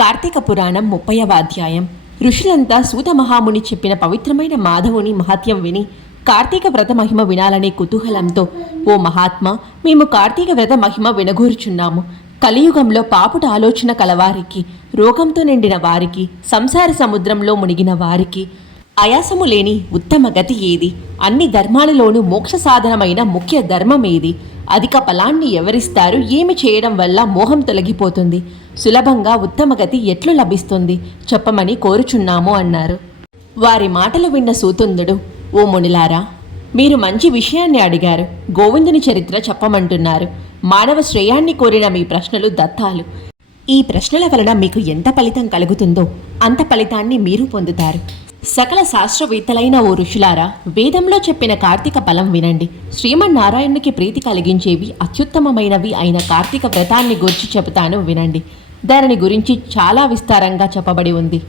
కార్తీక పురాణం 30వ అధ్యాయం. ఋషులంతా సూత మహాముని చెప్పిన పవిత్రమైన మాధవుని మహత్యం విని కార్తీక వ్రత మహిమ వినాలనే కుతూహలంతో, ఓ మహాత్మా, మేము కార్తీక వ్రత మహిమ వినగూరుచున్నాము. కలియుగంలో పాపుట ఆలోచన కలవారికి, రోగంతో నిండిన వారికి, సంసార సముద్రంలో మునిగిన వారికి ఆయాసము లేని ఉత్తమ గతి ఏది? అన్ని ధర్మాలలోనూ మోక్ష సాధనమైన ముఖ్య ధర్మం ఏది? అధిక ఫలాన్ని ఎవరిస్తారు? ఏమి చేయడం వల్ల మోహం తొలగిపోతుంది? సులభంగా ఉత్తమ గతి ఎట్లు లభిస్తుంది? చెప్పమని కోరుచున్నాము అన్నారు. వారి మాటలు విన్న సూతుందుడు, ఓ మునిలారా, మీరు మంచి విషయాన్ని అడిగారు. గోవిందుని చరిత్ర చెప్పమంటున్నారు. మానవ శ్రేయాన్ని కోరిన మీ ప్రశ్నలు దత్తాలు. ఈ ప్రశ్నల వలన మీకు ఎంత ఫలితం కలుగుతుందో అంత ఫలితాన్ని మీరు పొందుతారు. సకల శాస్త్రవేత్తలైన ఓ ఋషులారా, వేదంలో చెప్పిన కార్తీక ఫలం వినండి. శ్రీమన్నారాయణునికి ప్రీతి కలిగించేవి అత్యుత్తమమైనవి అయిన కార్తీక వ్రతాన్ని గురించి చెబుతాను, వినండి. దానిని గురించి చాలా విస్తారంగా చెప్పబడి ఉంది.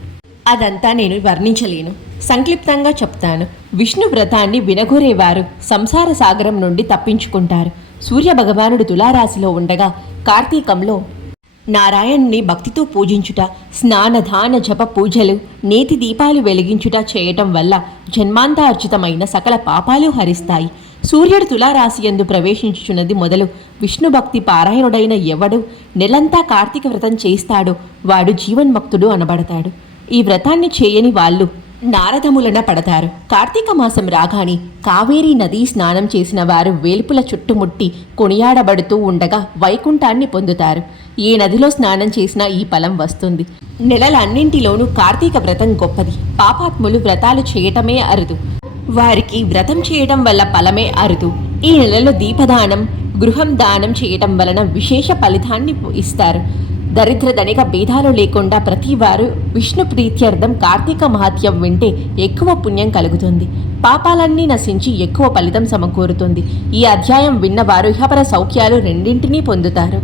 అదంతా నేను వర్ణించలేను, సంక్లిప్తంగా చెప్తాను. విష్ణు వ్రతాన్ని వినగోరేవారు సంసార సాగరం నుండి తప్పించుకుంటారు. సూర్య భగవానుడు తులారాశిలో ఉండగా కార్తీకంలో నారాయణుని భక్తితో పూజించుట, స్నానదాన జప పూజలు, నేతి దీపాలు వెలిగించుట చేయటం వల్ల జన్మాంతార్జితమైన సకల పాపాలు హరిస్తాయి. సూర్యుడు తులారాశి యందు ప్రవేశించుచున్నది మొదలు విష్ణు భక్తి పారాయణుడైన ఎవడు నెలంతా కార్తీక వ్రతం చేస్తాడో వాడు జీవన్ముక్తుడు అనబడతాడు. ఈ వ్రతాన్ని చేయని వాళ్ళు నారదములన పడతారు. కార్తీక మాసం రాగానే కావేరీ నదీ స్నానం చేసిన వారు వేల్పుల చుట్టుముట్టి కొనియాడబడుతూ ఉండగా వైకుంఠాన్ని పొందుతారు. ఏ నదిలో స్నానం చేసినా ఈ ఫలం వస్తుంది. నెలలన్నింటిలోనూ కార్తీక వ్రతం గొప్పది. పాపాత్ములు వ్రతాలు చేయటమే అరుదు. వారికి వ్రతం చేయడం వల్ల ఫలమే అరుదు. ఈ నెలలో దీపదానం, గృహం దానం చేయటం వలన విశేష ఫలితాన్ని ఇస్తారు. దరిద్ర ధనిక భేదాలు లేకుండా ప్రతివారు విష్ణు ప్రీత్యర్థం కార్తీక మహత్యం వింటే ఎక్కువ పుణ్యం కలుగుతుంది. పాపాలన్నీ నశించి ఎక్కువ ఫలితం సమకూరుతుంది. ఈ అధ్యాయం విన్నవారు ఇహపర సౌఖ్యాలు రెండింటినీ పొందుతారు.